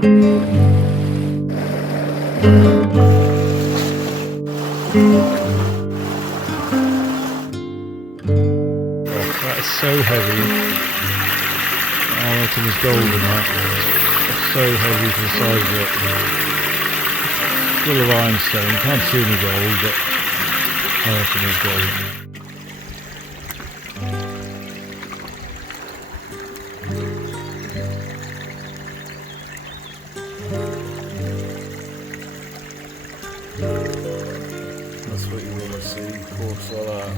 That is so heavy. Arlington is golden, that. It's so heavy for the size of it. Full of ironstone. Can't see any gold, but Arlington is golden. That's what you want to see, quartz like that.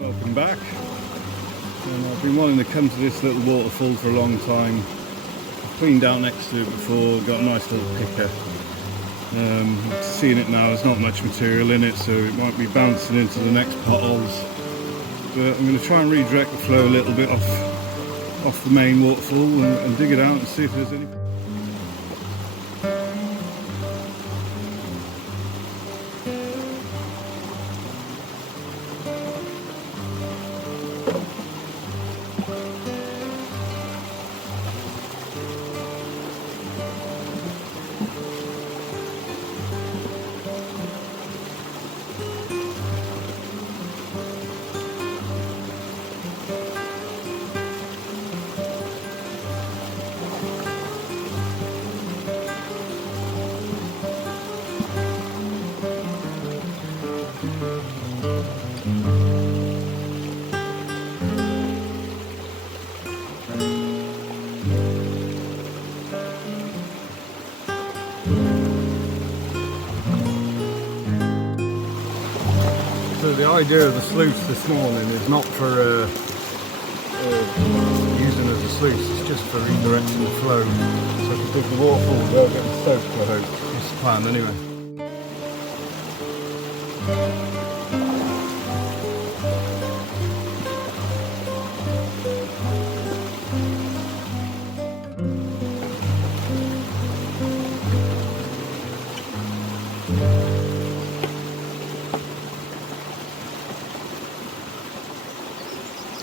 Welcome back. And I've been wanting to come to this little waterfall for a long time. I've cleaned out next to it before, got a nice little picker. Seeing it now, there's not much material in it, so it might be bouncing into the next potholes. But I'm going to try and redirect the flow a little bit off the main waterfall and dig it out and see if there's any. So the idea of the sluice this morning is not for using as a sluice, it's just for redirecting the flow. So if you dig the waterfall without getting soaked, I hope. That's the plan anyway.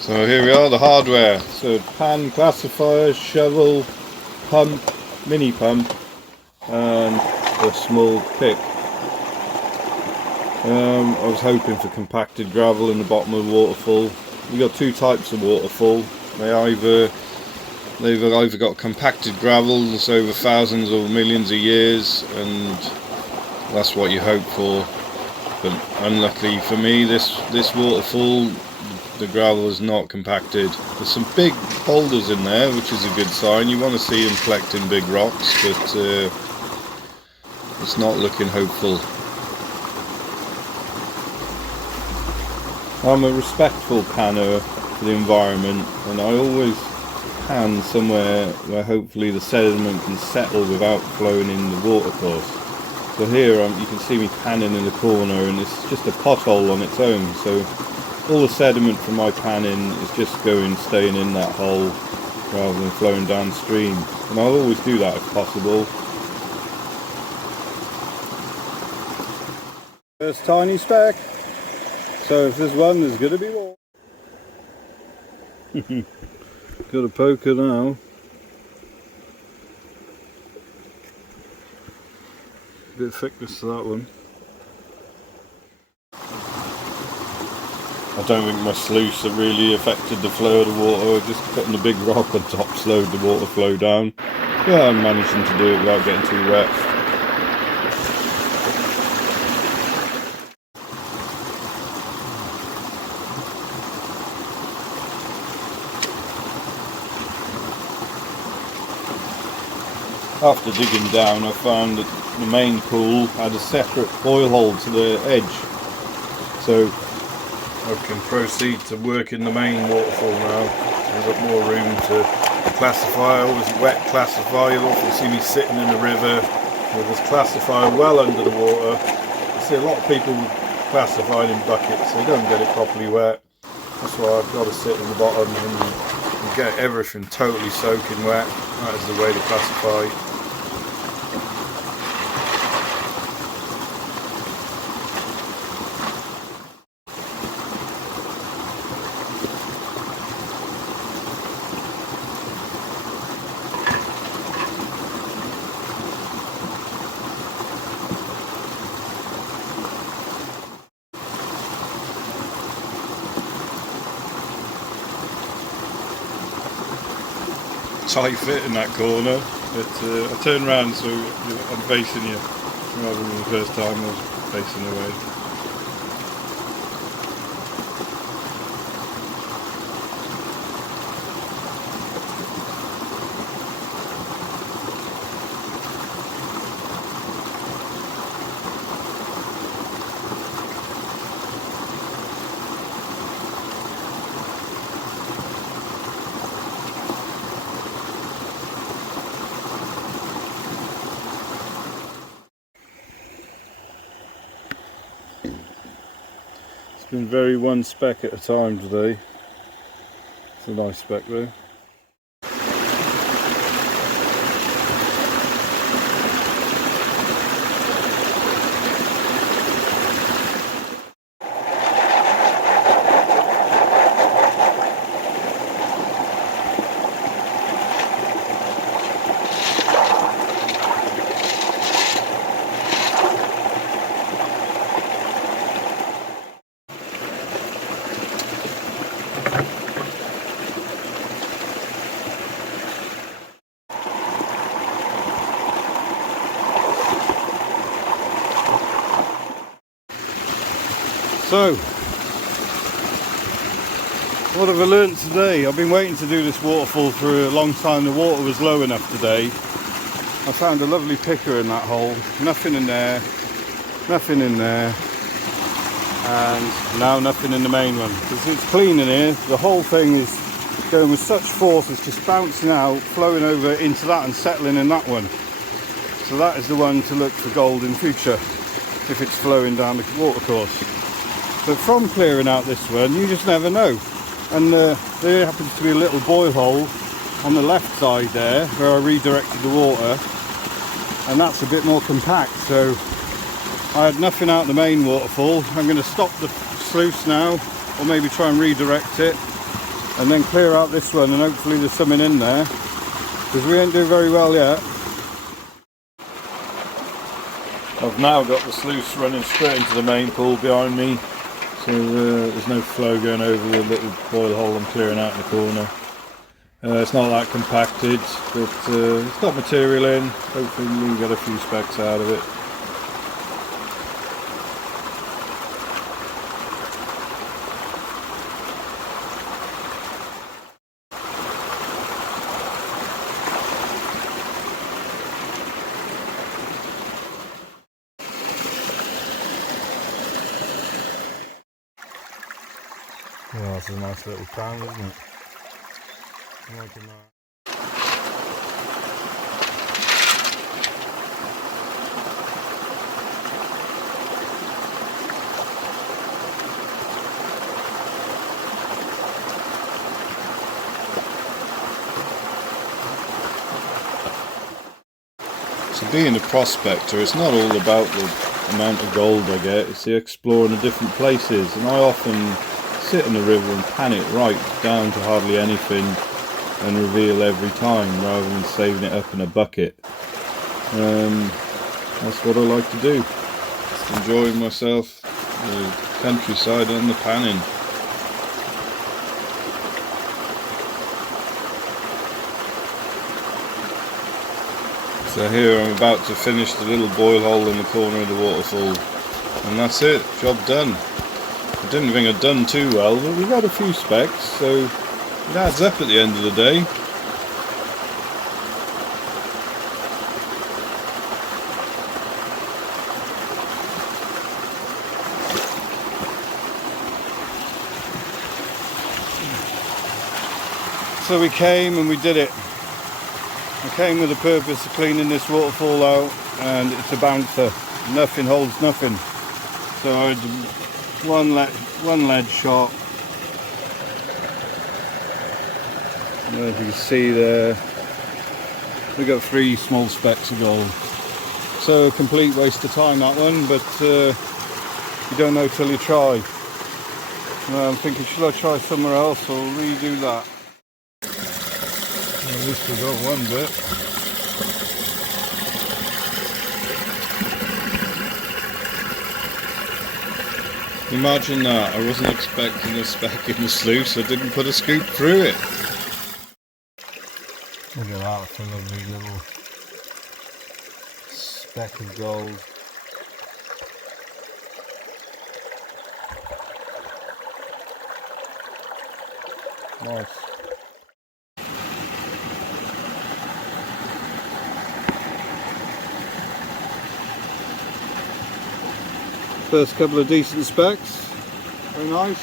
So here we are, the hardware. So pan, classifier, shovel, pump, mini pump, and a small pick. I was hoping for compacted gravel in the bottom of the waterfall. We've got two types of waterfall. They've either got compacted gravel that's over thousands or millions of years, and that's what you hope for. But unluckily for me, this waterfall, the gravel is not compacted. There's some big boulders in there, which is a good sign. You want to see them collecting big rocks, but it's not looking hopeful. I'm a respectful panner for the environment, and I always pan somewhere where hopefully the sediment can settle without flowing in the watercourse. So here you can see me panning in the corner, and it's just a pothole on its own. So all the sediment from my panning is just staying in that hole rather than flowing downstream. And I'll always do that if possible. There's a tiny speck. So if there's one, there's going to be more. Got a poker now. Bit of thickness to that one. I don't think my sluice really affected the flow of the water. Just putting a big rock on top slowed the water flow down. Yeah, I'm managing to do it without getting too wet. After digging down, I found that the main pool had a separate oil hole to the edge. So I can proceed to work in the main waterfall now. I've got more room to classify. I always wet classify. You'll often see me sitting in the river with this classifier well under the water. I see a lot of people classifying in buckets, they don't get it properly wet. That's why I've got to sit in the bottom and get everything totally soaking wet. That is the way to classify. tight fit in that corner, but I turned around so I'm facing you rather than the first time I was facing away. It's been very one speck at a time today. It's a nice speck though. So, what have I learnt today? I've been waiting to do this waterfall for a long time. The water was low enough today. I found a lovely picker in that hole. Nothing in there, nothing in there, and now nothing in the main one. Because it's clean in here. The whole thing is going with such force, it's just bouncing out, flowing over into that and settling in that one. So that is the one to look for gold in future, if it's flowing down the watercourse. But from clearing out this one, you just never know. And there happens to be a little boil hole on the left side there, where I redirected the water, and that's a bit more compact. So I had nothing out the main waterfall. I'm going to stop the sluice now, or maybe try and redirect it, and then clear out this one, and hopefully there's something in there, because we ain't doing very well yet. I've now got the sluice running straight into the main pool behind me. So there's no flow going over the little boil hole I'm clearing out in the corner. It's not that compacted, but it's got material in. Hopefully we get a few specks out of it. Yeah, that's a nice little pan, isn't it? I'm liking that. So being a prospector, it's not all about the amount of gold I get, it's the exploring the different places, and I often sit in the river and pan it right down to hardly anything and reveal every time rather than saving it up in a bucket. That's what I like to do. Just enjoying myself, the countryside and the panning. So here I'm about to finish the little boil hole in the corner of the waterfall, and that's it, job done. I didn't think I'd done too well, but we've had a few specks, so it adds up at the end of the day. So we came and we did it. I came with the purpose of cleaning this waterfall out, and it's a bouncer. Nothing holds nothing. So I had one lead shot. And as you can see there, we got 3 small specks of gold. So a complete waste of time that one, but you don't know till you try. I'm thinking, should I try somewhere else or redo that? Well, at least we got one bit. Imagine that, I wasn't expecting a speck in the sluice, I didn't put a scoop through it. Well, Oh, it's a lovely little speck of gold. Nice. First couple of decent specks, very nice.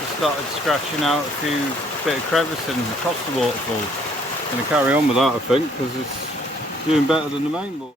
Just started scratching out a few bit of crevicing across the waterfall. Going to carry on with that, I think, because it's doing better than the main boat.